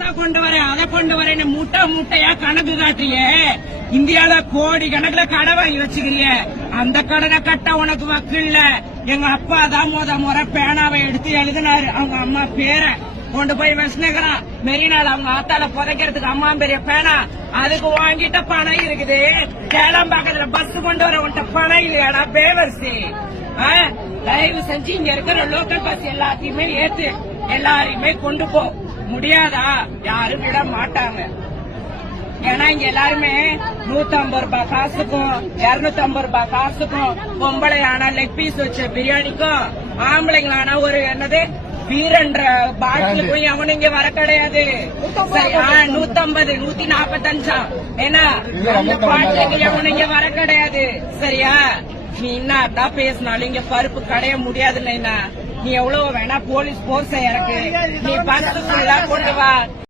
கொண்டு வரேன் அதை கொண்டு வரேன் மூட்டை மூட்டையா கணக்கு காட்டுறியே. இந்தியால கோடி கணக்குல கடை வாங்கி வச்சுக்கிறிய. அந்த கடனை கட்ட உனக்கு வக்கு இல்ல. எங்க அப்பா தான் முறை பேனாவை எடுத்து எழுதினாரு. அவங்க அம்மா பேரை கொண்டு போய் வச்சுக்கிறான் மெரினால. அவங்க ஆத்தால புதைக்கிறதுக்கு அம்மா பெரிய பேனா. அதுக்கு வாங்கிட்ட பணம் இருக்குது. கேளம்பாக்கத்துல பஸ் கொண்டு வர உன்ட்ட பணம் இல்லையாடா பேவர்சி. தயவு செஞ்சு இங்க இருக்கிற லோக்கல் பஸ் எல்லாத்தையுமே ஏத்து எல்லாரையுமே கொண்டு போ. முடியாதா? யாரும் விட மாட்டாங்க. ஏன்னா இங்க எல்லாருமே 150 ரூபாய் காசுக்கும் 250 ரூபாய் காசுக்கும், பொம்பளை ஆனா லெக் பீஸ் வச்ச பிரியாணிக்கும், ஆம்பளைங்களானா ஒரு என்னது வீரன்ற பாட்டிலுக்கும் எவனும் இங்க வர கிடையாது. 150 145 ஏன்னா பாட்டிலுக்கு எவனும் இங்க வர கிடையாது. சரியா? நீ என்னதான் பேசினாலும் இங்க பருப்பு கடைய முடியாதுன்னா நீ எவ்வளவு வேணா போலீஸ் போர்ஸ இறக்கு. நீ பஸ் ஃபுல்லா கொண்டு வா.